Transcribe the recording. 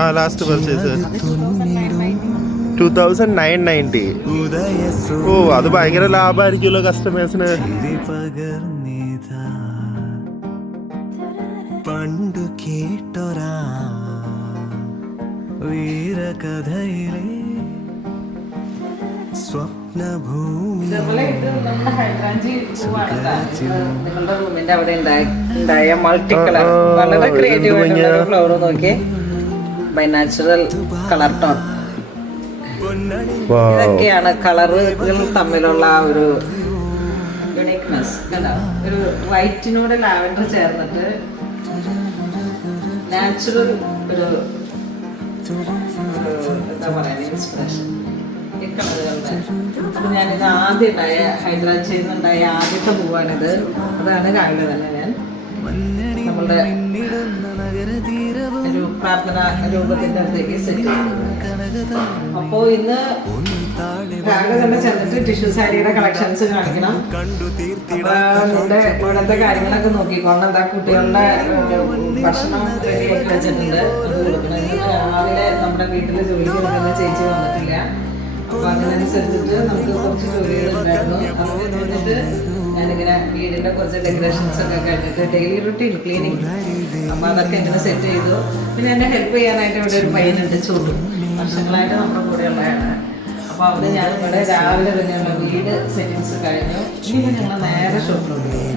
ആ last purchase 2990. ഓ അത് ഭയങ്കര ലാഭമായിരിക്കുമല്ലോ കസ്റ്റമേഴ്സിന്. പണ്ടു കേട്ടൊരാ വീരകഥയിലെ സ്വപ്നഭൂമി. നിങ്ങളുടെ റൂമിന്റെ അവിടെ ഉണ്ടായ മൾട്ടി കളർ വളരെ ക്രിയേറ്റീവ് ആയിട്ടുള്ള ഫ്ലവർ നോക്കി ബൈ നാച്ചുറൽ കളർ ടോൺ. ഇതൊക്കെയാണ് കളറുകൾ തമ്മിലുള്ള ഒരു യുണീക്നെസ്. ഒരു വൈറ്റിനോട് ലാവൻഡർ ചേർന്നിട്ട് നാച്ചുറൽ ഒരു എന്താ പറയുക ഇൻസ്പിറേഷൻ ഈ കളറുകളുടെ. അപ്പം ഞാനിത് ആദ്യമുണ്ടായ ഹൈദരാബാദിൽ നിന്നുണ്ടായ ആദ്യത്തെ പൂവാണിത്. അതാണ് രാവിലെ തന്നെ ഞാൻ നമ്മളുടെ ഒരു പ്രാർത്ഥന രൂപത്തിൻ്റെ അടുത്തേക്ക് സെറ്റ് ചെയ്തത്. അപ്പോൾ ഇന്ന് രാവിലെ തന്നെ ചെന്നിട്ട് ടിഷ്യൂ സാരിയുടെ കളക്ഷൻസ് കാണിക്കണം. അപ്പോൾ നമ്മുടെ ഇവിടുത്തെ കാര്യങ്ങളൊക്കെ നോക്കിക്കൊണ്ട് എന്താ കുട്ടികളുടെ ഭക്ഷണം റെഡിയാക്കി വെച്ചിട്ടുണ്ട്, അത് കൊടുക്കണം. ഇന്ന് രാവിലെ നമ്മുടെ വീട്ടിൽ ജോലിക്ക് കൊടുക്കുന്ന ചേച്ചി വന്നിട്ടില്ല. അപ്പോൾ അതിനനുസരിച്ചിട്ട് നമുക്ക് കുറച്ച് ജോലികളുണ്ടായിരുന്നു. അത് കഴിഞ്ഞിട്ട് ഞാനിങ്ങനെ വീടിൻ്റെ കുറച്ച് ഡെക്കറേഷൻസ് ഒക്കെ കഴിഞ്ഞിട്ട് ഡെയിലി റുട്ടീൻ ക്ലീനിങ്, അപ്പോൾ അതൊക്കെ ഇങ്ങനെ സെറ്റ് ചെയ്തു. പിന്നെ എന്നെ ഹെൽപ്പ് ചെയ്യാനായിട്ട് ഇവിടെ ഒരു പയ്യനുണ്ട്, ചൂടും വർഷങ്ങളായിട്ട് നമ്മുടെ കൂടെ ഉള്ളതാണ്. അപ്പോൾ അവിടെ ഞാൻ ഇവിടെ രാവിലെ തന്നെയുള്ള വീട് സെറ്റിങ്സ് കഴിഞ്ഞു. ഇനി ഞങ്ങൾ നേരെ ഷോപ്പിലോട്ട് പോകും.